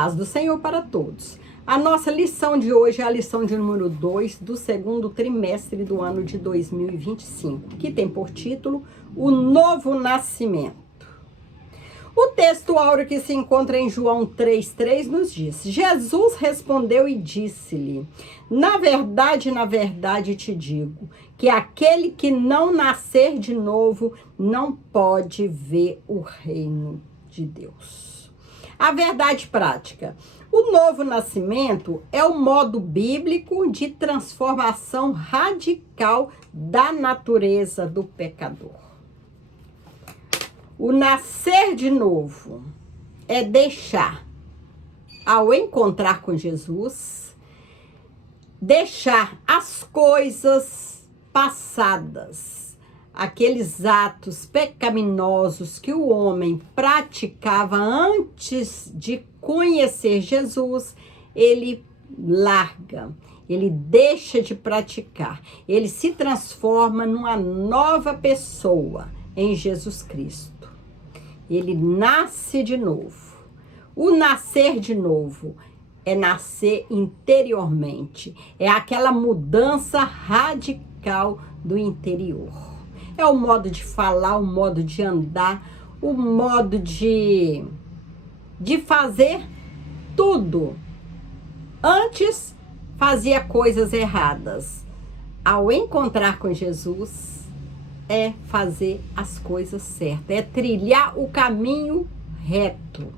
paz do Senhor para todos. A nossa lição de hoje é a lição de número 2 do segundo trimestre do ano de 2025, que tem por título O Novo Nascimento. O texto áureo que se encontra em João 3,3 nos diz: Jesus respondeu e disse-lhe: na verdade te digo, que aquele que não nascer de novo não pode ver o reino de Deus. A verdade prática. O novo nascimento é o modo bíblico de transformação radical da natureza do pecador. O nascer de novo é deixar, ao encontrar com Jesus, deixar as coisas passadas, aqueles atos pecaminosos que o homem praticava antes de conhecer Jesus, ele larga, ele deixa de praticar, ele se transforma numa nova pessoa em Jesus Cristo. Ele nasce de novo. O nascer de novo é nascer interiormente, é aquela mudança radical do interior. É o modo de falar, o modo de andar, o modo de fazer tudo. Antes fazia coisas erradas. Ao encontrar com Jesus, é fazer as coisas certas, é trilhar o caminho reto.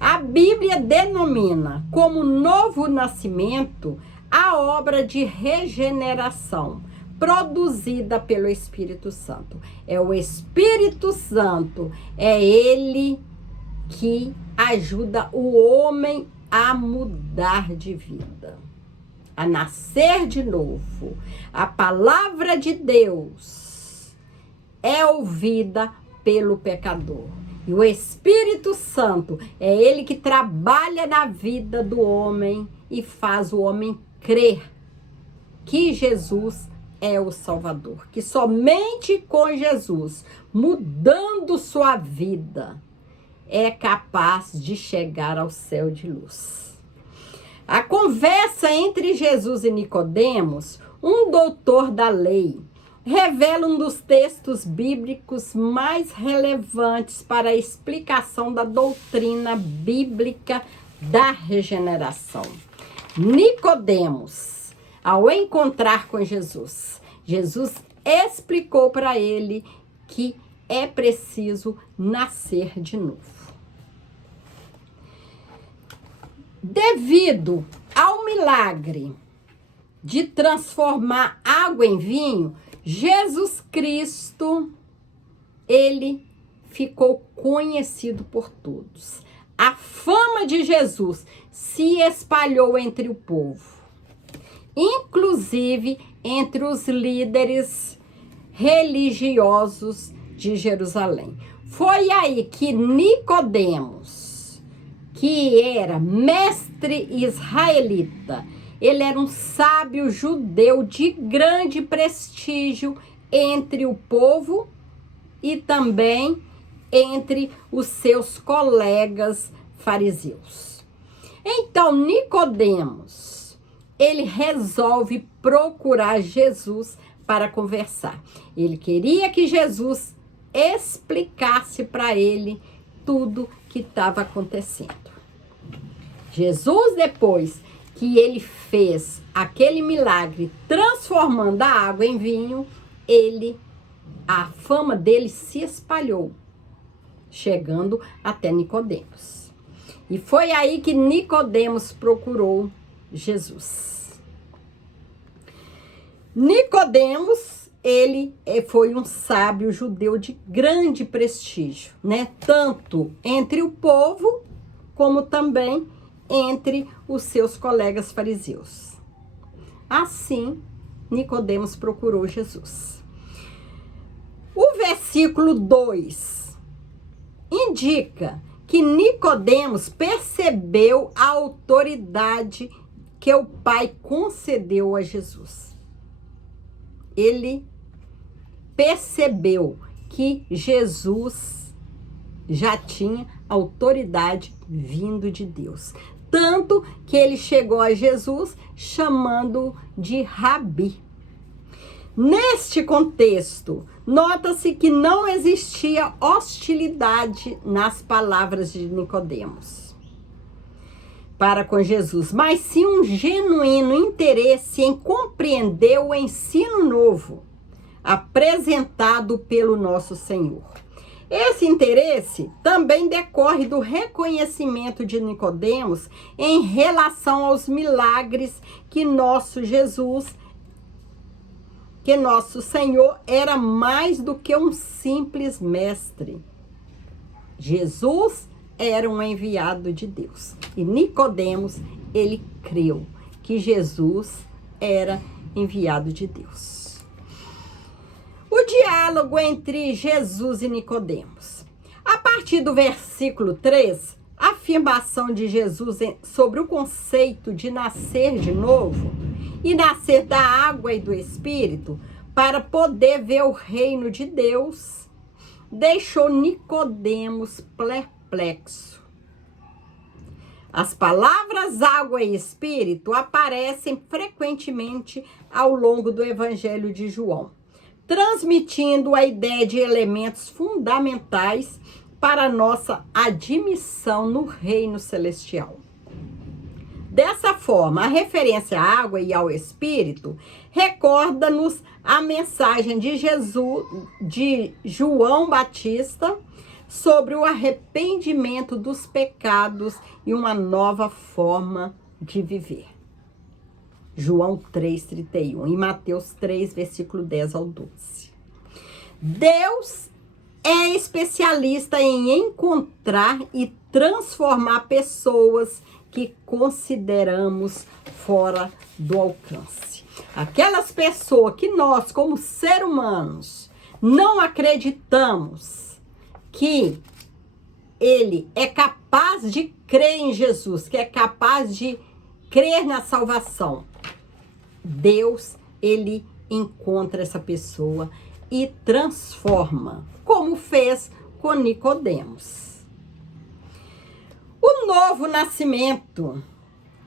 A Bíblia denomina como novo nascimento a obra de regeneração produzida pelo Espírito Santo. É o Espírito Santo, é ele que ajuda o homem a mudar de vida, a nascer de novo. A palavra de Deus é ouvida pelo pecador. E o Espírito Santo é ele que trabalha na vida do homem e faz o homem crer que Jesus é o Salvador. Que somente com Jesus, mudando sua vida, é capaz de chegar ao céu de luz. A conversa entre Jesus e Nicodemos, um doutor da lei, revela um dos textos bíblicos mais relevantes para a explicação da doutrina bíblica da regeneração. Nicodemos, ao encontrar com Jesus, Jesus explicou para ele que é preciso nascer de novo. Devido ao milagre de transformar água em vinho, Jesus Cristo, ele ficou conhecido por todos. A fama de Jesus se espalhou entre o povo, inclusive entre os líderes religiosos de Jerusalém. Foi aí que Nicodemos, que era mestre israelita, ele era um sábio judeu de grande prestígio entre o povo e também entre os seus colegas fariseus. Então, Nicodemos, ele resolve procurar Jesus para conversar. Ele queria que Jesus explicasse para ele tudo que estava acontecendo. Jesus, depois que ele fez aquele milagre transformando a água em vinho, a fama dele se espalhou, chegando até Nicodemos. E foi aí que Nicodemos procurou Jesus. Nicodemos, ele foi um sábio judeu de grande prestígio, né? Tanto entre o povo, como também entre os seus colegas fariseus. Assim, Nicodemos procurou Jesus. O versículo 2 indica que Nicodemos percebeu a autoridade que o Pai concedeu a Jesus. Ele percebeu que Jesus já tinha autoridade vindo de Deus. Tanto que ele chegou a Jesus chamando de Rabi. Neste contexto, nota-se que não existia hostilidade nas palavras de Nicodemos para com Jesus, mas sim um genuíno interesse em compreender o ensino novo apresentado pelo nosso Senhor. Esse interesse também decorre do reconhecimento de Nicodemos em relação aos milagres que nosso Senhor era mais do que um simples mestre. Jesus era um enviado de Deus. E Nicodemos, ele creu que Jesus era enviado de Deus. O diálogo entre Jesus e Nicodemos. A partir do versículo 3, a afirmação de Jesus sobre o conceito de nascer de novo e nascer da água e do Espírito para poder ver o reino de Deus deixou Nicodemos perplexo. As palavras água e Espírito aparecem frequentemente ao longo do Evangelho de João, transmitindo a ideia de elementos fundamentais para a nossa admissão no reino celestial. Dessa forma, a referência à água e ao Espírito recorda-nos a mensagem de João Batista sobre o arrependimento dos pecados e uma nova forma de viver. João 3,31 e Mateus 3, versículo 10 ao 12. Deus é especialista em encontrar e transformar pessoas que consideramos fora do alcance. Aquelas pessoas que nós, como seres humanos, não acreditamos que ele é capaz de crer em Jesus, que é capaz de crer na salvação. Deus, ele encontra essa pessoa e transforma, como fez com Nicodemos. O novo nascimento.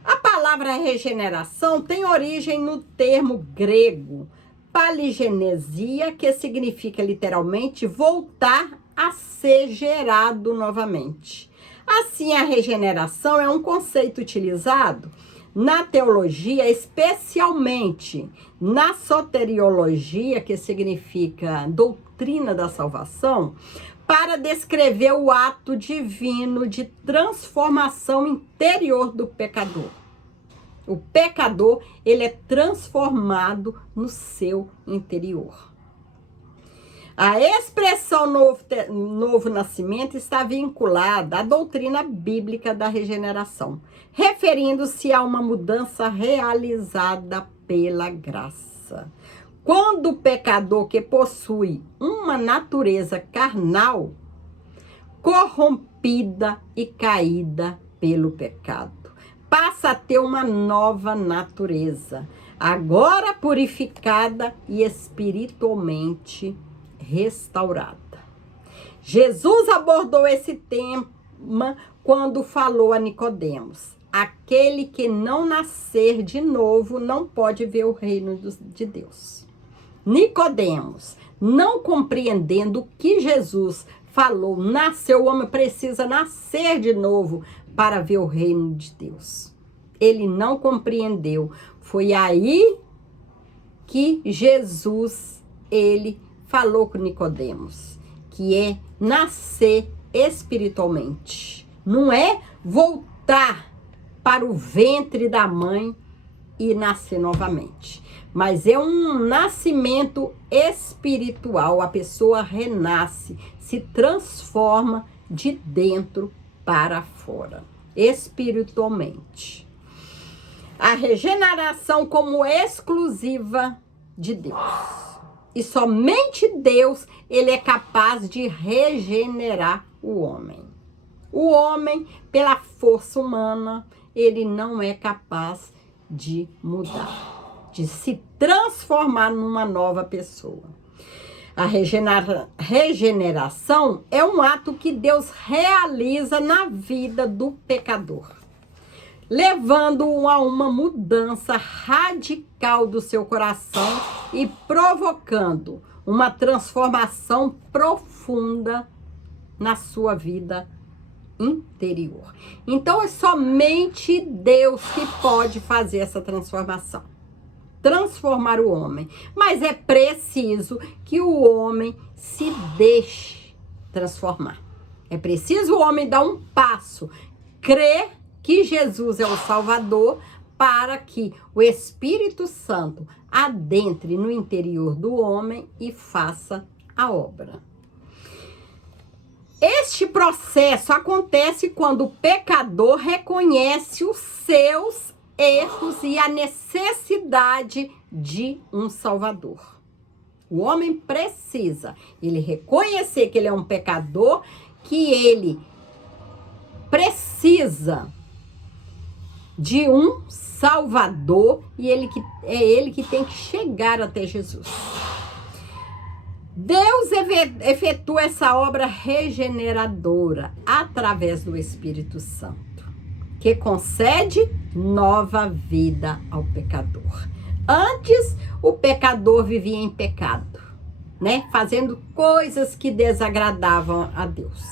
A palavra regeneração tem origem no termo grego paligenesia, que significa literalmente voltar a ser gerado novamente. Assim, a regeneração é um conceito utilizado na teologia, especialmente na soteriologia, que significa doutrina da salvação, para descrever o ato divino de transformação interior do pecador. O pecador, ele é transformado no seu interior. A expressão novo nascimento está vinculada à doutrina bíblica da regeneração, referindo-se a uma mudança realizada pela graça. Quando o pecador que possui uma natureza carnal, corrompida e caída pelo pecado, passa a ter uma nova natureza, agora purificada e espiritualmente restaurada. Jesus abordou esse tema quando falou a Nicodemos: aquele que não nascer de novo não pode ver o reino de Deus. Nicodemos, não compreendendo o que Jesus falou, o homem precisa nascer de novo para ver o reino de Deus. Ele não compreendeu. Foi aí que Jesus, ele falou com Nicodemos, que é nascer espiritualmente. Não é voltar para o ventre da mãe e nascer novamente. Mas é um nascimento espiritual. A pessoa renasce, se transforma de dentro para fora, espiritualmente. A regeneração como exclusiva de Deus. E somente Deus, ele é capaz de regenerar o homem. O homem, pela força humana, ele não é capaz de mudar, de se transformar numa nova pessoa. A regeneração é um ato que Deus realiza na vida do pecador, levando-o a uma mudança radical do seu coração e provocando uma transformação profunda na sua vida interior. Então é somente Deus que pode fazer essa transformação, transformar o homem. Mas é preciso que o homem se deixe transformar. É preciso o homem dar um passo, crer que Jesus é o Salvador, para que o Espírito Santo adentre no interior do homem e faça a obra. Este processo acontece quando o pecador reconhece os seus erros e a necessidade de um Salvador. O homem precisa ele reconhecer que ele é um pecador, que ele precisa de um Salvador e é ele que tem que chegar até Jesus. Deus efetua essa obra regeneradora através do Espírito Santo, que concede nova vida ao pecador. Antes, o pecador vivia em pecado, né? Fazendo coisas que desagradavam a Deus.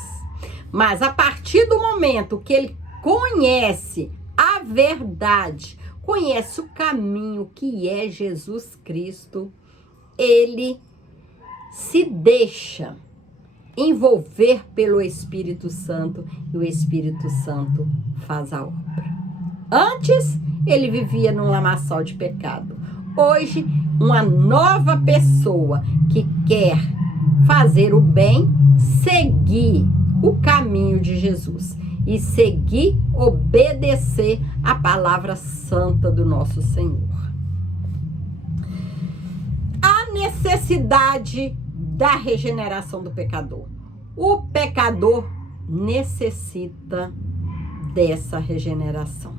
Mas a partir do momento que ele conhece a verdade, conhece o caminho que é Jesus Cristo, ele se deixa envolver pelo Espírito Santo e o Espírito Santo faz a obra. Antes, ele vivia num lamaçal de pecado. Hoje, uma nova pessoa que quer fazer o bem, seguir o caminho de Jesus e seguir, obedecer a palavra santa do nosso Senhor. A necessidade da regeneração do pecador. O pecador necessita dessa regeneração.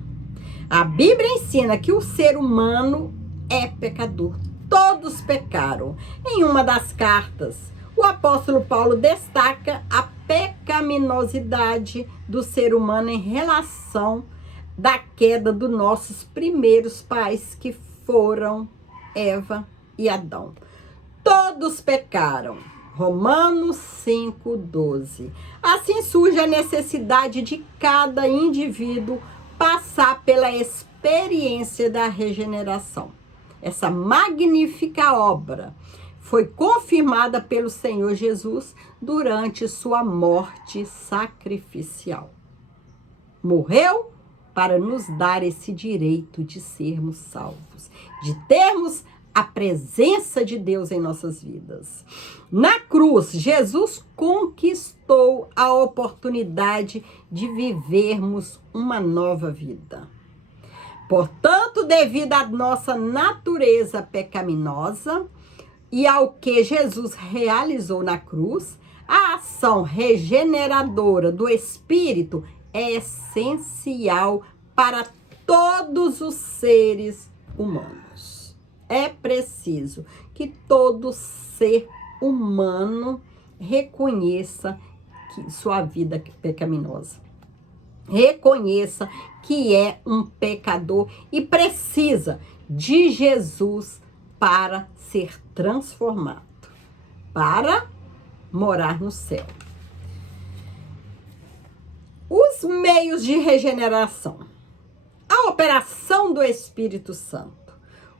A Bíblia ensina que o ser humano é pecador. Todos pecaram. Em uma das cartas, o apóstolo Paulo destaca a pecaminosidade do ser humano em relação da queda dos nossos primeiros pais, que foram Eva e Adão. Todos pecaram. Romanos 5:12. Assim surge a necessidade de cada indivíduo passar pela experiência da regeneração. Essa magnífica obra foi confirmada pelo Senhor Jesus durante sua morte sacrificial. Morreu para nos dar esse direito de sermos salvos, de termos a presença de Deus em nossas vidas. Na cruz, Jesus conquistou a oportunidade de vivermos uma nova vida. Portanto, devido à nossa natureza pecaminosa e ao que Jesus realizou na cruz, a ação regeneradora do Espírito é essencial para todos os seres humanos. É preciso que todo ser humano reconheça que sua vida é pecaminosa. Reconheça que é um pecador e precisa de Jesus para ser transformado, para morar no céu. Os meios de regeneração. A operação do Espírito Santo.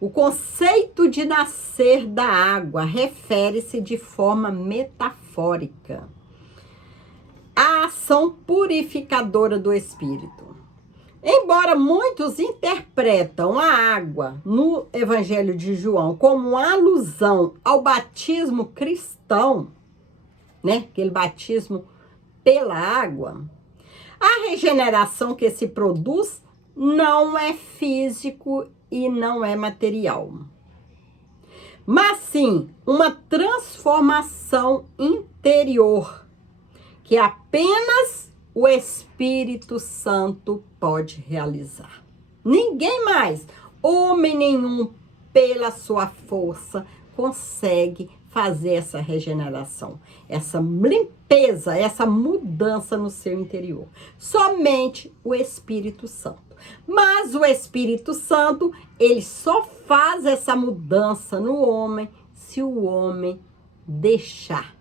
O conceito de nascer da água refere-se de forma metafórica à ação purificadora do Espírito. Embora muitos interpretam a água no Evangelho de João como uma alusão ao batismo cristão, né? Aquele batismo pela água, a regeneração que se produz não é físico e não é material, mas sim uma transformação interior que apenas o Espírito Santo pode realizar. Ninguém mais, homem nenhum, pela sua força, consegue fazer essa regeneração, essa limpeza, essa mudança no seu interior? Somente o Espírito Santo. Mas o Espírito Santo, ele só faz essa mudança no homem se o homem deixar.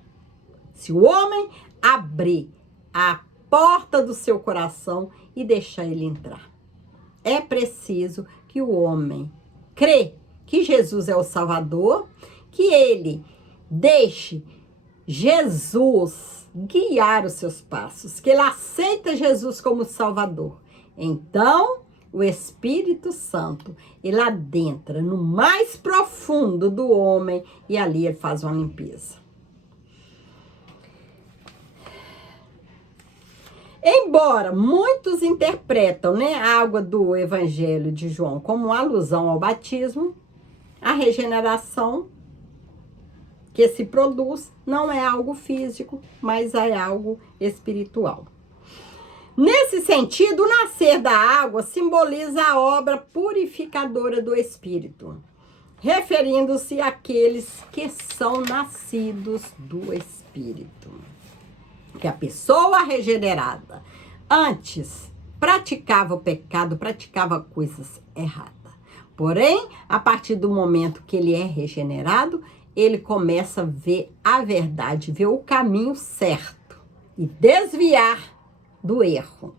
Se o homem abrir a porta do seu coração e deixar ele entrar. É preciso que o homem crê que Jesus é o Salvador, que ele deixe Jesus guiar os seus passos, que ele aceita Jesus como Salvador. Então, o Espírito Santo, ele adentra no mais profundo do homem e ali ele faz uma limpeza. Embora muitos interpretam, a água do Evangelho de João como alusão ao batismo, a regeneração que se produz não é algo físico, mas é algo espiritual. Nesse sentido, o nascer da água simboliza a obra purificadora do Espírito, referindo-se àqueles que são nascidos do Espírito. Que a pessoa regenerada antes praticava o pecado, praticava coisas erradas. Porém, a partir do momento que ele é regenerado, ele começa a ver a verdade, ver o caminho certo e desviar do erro,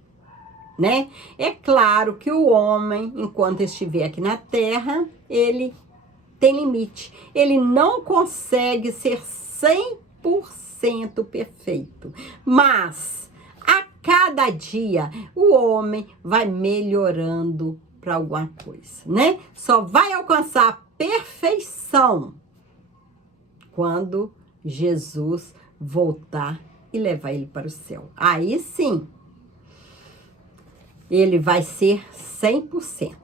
É claro que o homem, enquanto estiver aqui na Terra, ele tem limite. Ele não consegue ser 100% perfeito. Mas, a cada dia, o homem vai melhorando para alguma coisa, Só vai alcançar a perfeição quando Jesus voltar e levar ele para o céu. Aí sim, ele vai ser 100%.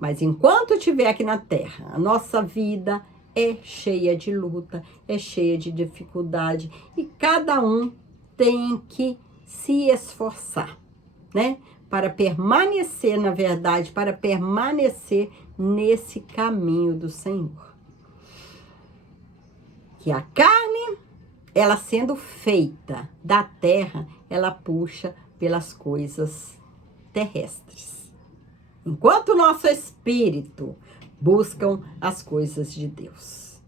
Mas enquanto estiver aqui na Terra, a nossa vida é cheia de luta, é cheia de dificuldade. E cada um tem que se esforçar, para permanecer na verdade, para permanecer nesse caminho do Senhor. Que a carne, ela sendo feita da terra, ela puxa pelas coisas terrestres. Enquanto o nosso espírito buscam as coisas de Deus.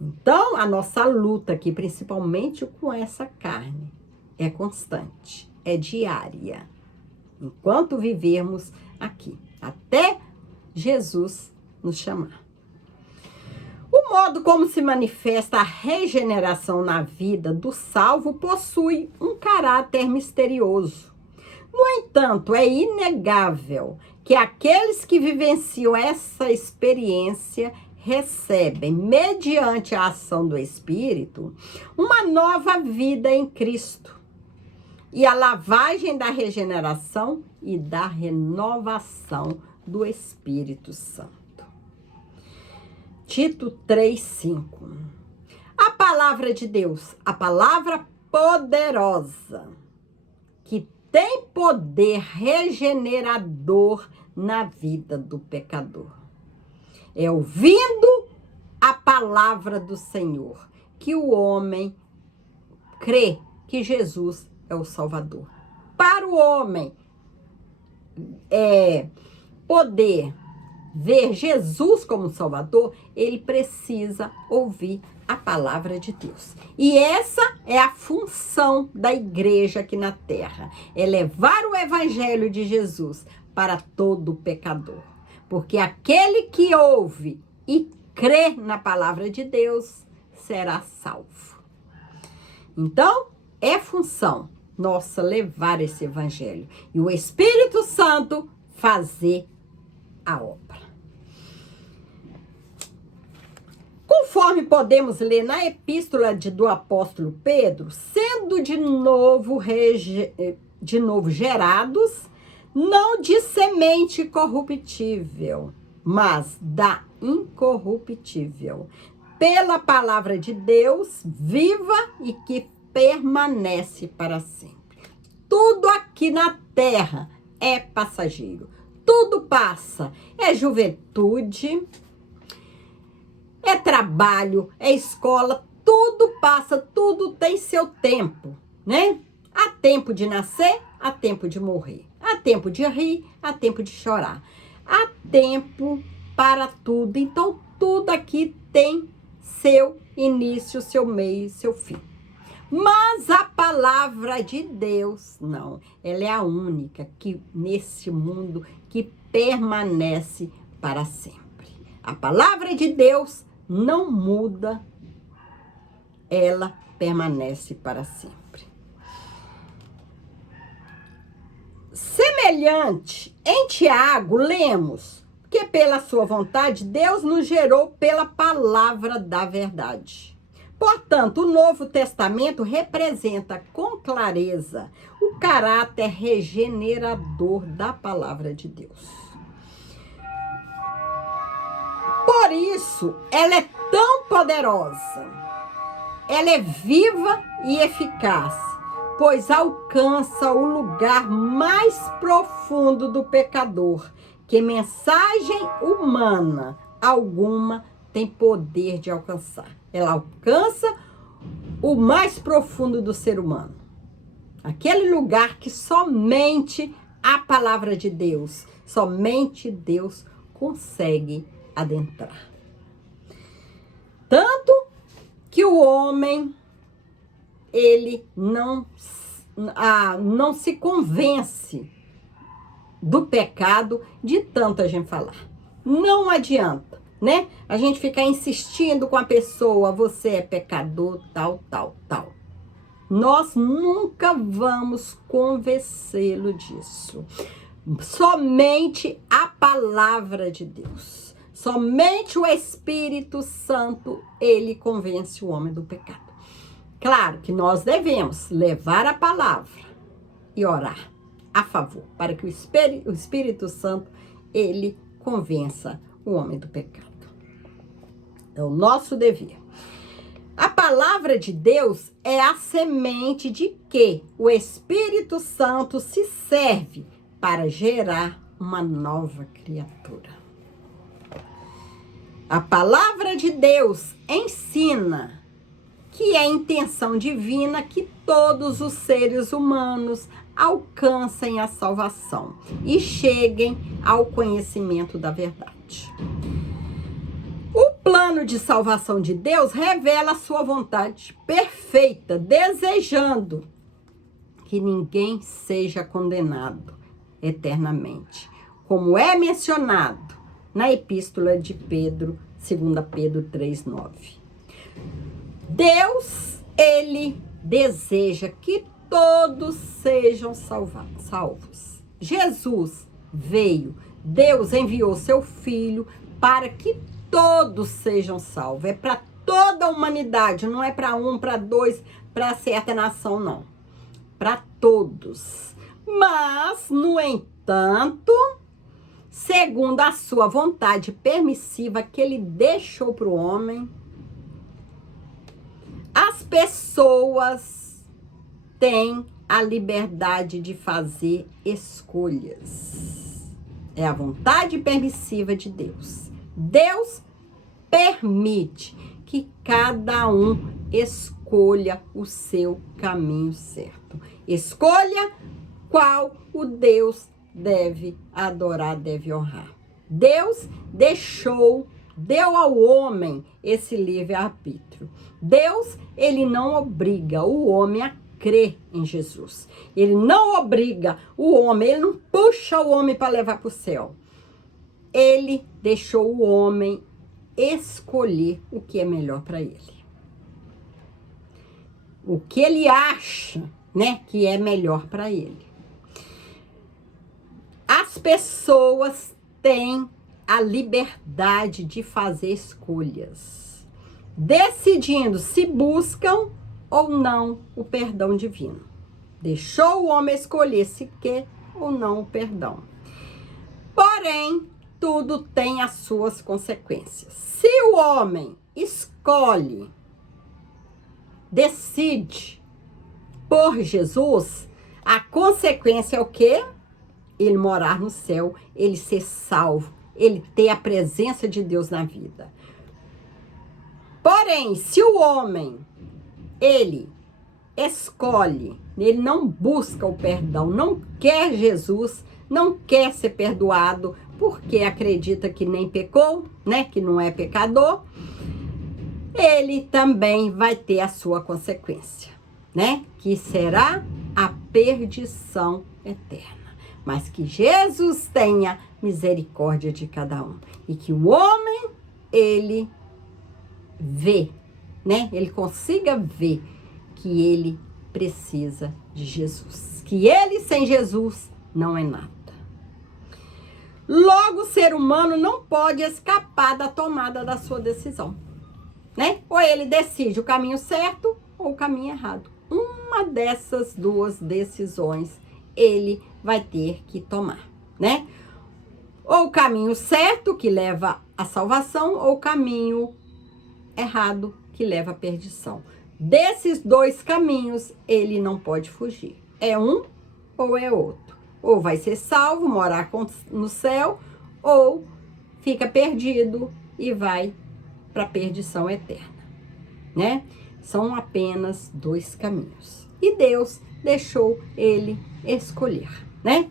Então, a nossa luta aqui, principalmente com essa carne, é constante, é diária. Enquanto vivermos aqui, até Jesus nos chamar. O modo como se manifesta a regeneração na vida do salvo possui um caráter misterioso. No entanto, é inegável que aqueles que vivenciam essa experiência recebem, mediante a ação do Espírito, uma nova vida em Cristo. E a lavagem da regeneração e da renovação do Espírito Santo. Tito 3:5. A palavra de Deus, a palavra poderosa, que tem poder regenerador na vida do pecador. É ouvindo a palavra do Senhor que o homem crê que Jesus é o Salvador. Para o homem poder ver Jesus como Salvador, ele precisa ouvir a palavra de Deus. E essa é a função da igreja aqui na terra, é levar o evangelho de Jesus para todo pecador. Porque aquele que ouve e crê na palavra de Deus será salvo. Então, é função nossa levar esse evangelho e o Espírito Santo fazer a obra. Conforme podemos ler na epístola do apóstolo Pedro, sendo de novo gerados, não de semente corruptível, mas da incorruptível, pela palavra de Deus viva e que permanece para sempre. Tudo aqui na terra é passageiro. Tudo passa. É juventude, é trabalho, é escola, tudo passa, tudo tem seu tempo, né? Há tempo de nascer, há tempo de morrer. Há tempo de rir, há tempo de chorar. Há tempo para tudo. Então, tudo aqui tem seu início, seu meio, seu fim. Mas a palavra de Deus, não. Ela é a única que nesse mundo que permanece para sempre. A palavra de Deus não muda, ela permanece para sempre. Semelhante, em Tiago, lemos que pela sua vontade, Deus nos gerou pela palavra da verdade. Portanto, o Novo Testamento representa com clareza o caráter regenerador da palavra de Deus. Por isso, ela é tão poderosa, ela é viva e eficaz, pois alcança o lugar mais profundo do pecador, que mensagem humana alguma tem poder de alcançar. Ela alcança o mais profundo do ser humano. Aquele lugar que somente a palavra de Deus, somente Deus consegue adentrar. Tanto que o homem, ele não se convence do pecado de tanta gente falar. Não adianta, né? A gente ficar insistindo com a pessoa, você é pecador, tal, tal, tal. Nós nunca vamos convencê-lo disso. Somente a palavra de Deus, somente o Espírito Santo, ele convence o homem do pecado. Claro que nós devemos levar a palavra e orar a favor, para que o Espírito Santo, ele convença o homem do pecado. É o nosso dever. A palavra de Deus é a semente de que o Espírito Santo se serve para gerar uma nova criatura. A palavra de Deus ensina que é intenção divina que todos os seres humanos alcancem a salvação e cheguem ao conhecimento da verdade. O plano de salvação de Deus revela a sua vontade perfeita, desejando que ninguém seja condenado eternamente, como é mencionado na epístola de Pedro, 2 Pedro 3:9. Deus, ele deseja que todos sejam salvos. Jesus veio, Deus enviou seu Filho para que todos sejam salvos. É para toda a humanidade, não é para um, para dois, para certa nação, não. Para todos. Mas, no entanto, segundo a sua vontade permissiva que ele deixou para o homem, as pessoas têm a liberdade de fazer escolhas. É a vontade permissiva de Deus. Deus permite que cada um escolha o seu caminho certo. Escolha qual o Deus deve adorar, deve honrar. Deus deu ao homem esse livre-arbítrio. Deus, ele não obriga o homem a crer em Jesus. Ele não obriga o homem, ele não puxa o homem para levar para o céu. Ele deixou o homem escolher o que é melhor para ele. O que ele acha, né, que é melhor para ele. As pessoas têm a liberdade de fazer escolhas, decidindo se buscam ou não o perdão divino. Deixou o homem escolher se quer ou não o perdão. Porém, tudo tem as suas consequências. Se o homem escolhe, decide por Jesus, a consequência é o quê? Ele morar no céu, ele ser salvo, ele ter a presença de Deus na vida. Porém, se o homem, ele escolhe, ele não busca o perdão, não quer Jesus, não quer ser perdoado, porque acredita que nem pecou, né? Que não é pecador, ele também vai ter a sua consequência, né? Que será a perdição eterna. Mas que Jesus tenha misericórdia de cada um. E que o homem, ele vê, né? Ele consiga ver que ele precisa de Jesus. Que ele sem Jesus não é nada. Logo, o ser humano não pode escapar da tomada da sua decisão, né? Ou ele decide o caminho certo ou o caminho errado. Uma dessas duas decisões ele vai ter que tomar, né? Ou o caminho certo, que leva à salvação, ou o caminho errado, que leva à perdição. Desses dois caminhos, ele não pode fugir. É um ou é outro. Ou vai ser salvo, morar no céu, ou fica perdido e vai para a perdição eterna, né? São apenas dois caminhos. E Deus deixou ele escolher, né?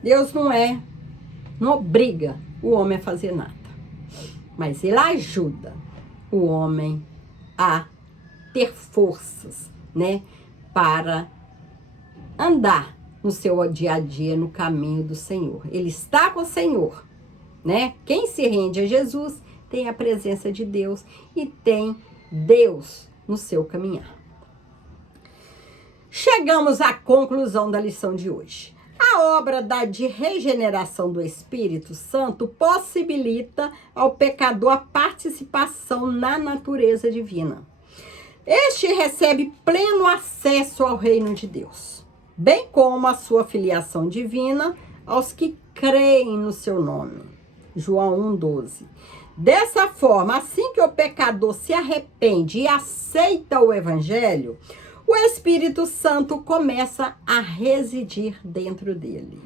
Deus não obriga o homem a fazer nada, mas ele ajuda o homem a ter forças, né? Para andar no seu dia a dia no caminho do Senhor. Ele está com o Senhor, né? Quem se rende a Jesus tem a presença de Deus e tem Deus no seu caminhar. Chegamos à conclusão da lição de hoje. A obra de regeneração do Espírito Santo possibilita ao pecador a participação na natureza divina. Este recebe pleno acesso ao reino de Deus, bem como a sua filiação divina aos que creem no seu nome. João 1,12. Dessa forma, assim que o pecador se arrepende e aceita o Evangelho, o Espírito Santo começa a residir dentro dele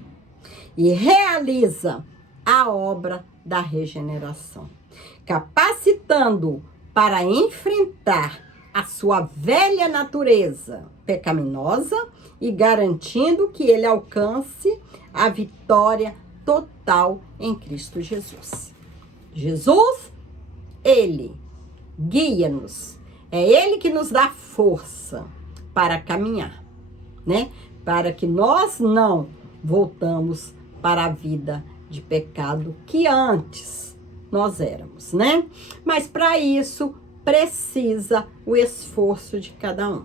e realiza a obra da regeneração, capacitando-o para enfrentar a sua velha natureza pecaminosa e garantindo que ele alcance a vitória total em Cristo Jesus. Jesus, ele guia-nos, é ele que nos dá força para caminhar, né? Para que nós não voltamos para a vida de pecado que antes nós éramos, né? Mas para isso precisa o esforço de cada um,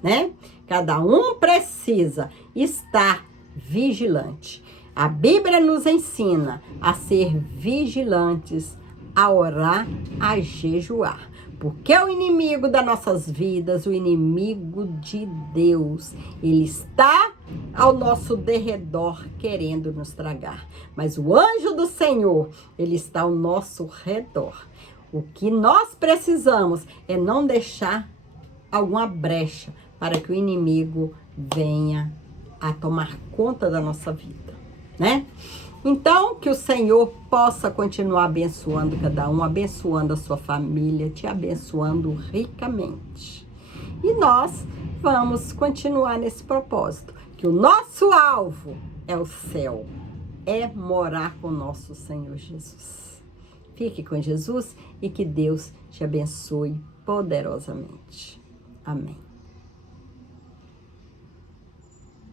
né? Cada um precisa estar vigilante. A Bíblia nos ensina a ser vigilantes, a orar, a jejuar. Porque o inimigo das nossas vidas, o inimigo de Deus, ele está ao nosso derredor querendo nos tragar. Mas o anjo do Senhor, ele está ao nosso redor. O que nós precisamos é não deixar alguma brecha para que o inimigo venha a tomar conta da nossa vida, né? Então, que o Senhor possa continuar abençoando cada um, abençoando a sua família, te abençoando ricamente. E nós vamos continuar nesse propósito, que o nosso alvo é o céu, é morar com o nosso Senhor Jesus. Fique com Jesus e que Deus te abençoe poderosamente. Amém.